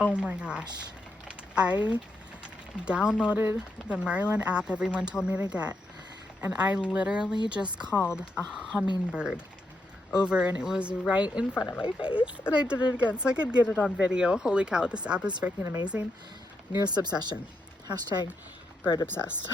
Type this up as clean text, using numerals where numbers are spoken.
Oh my gosh. I downloaded the Merlin app everyone told me to get, and I literally just called a hummingbird over, and it was right in front of my face, and I did it again so I could get it on video. Holy cow, this app is freaking amazing. Newest obsession. Hashtag bird obsessed.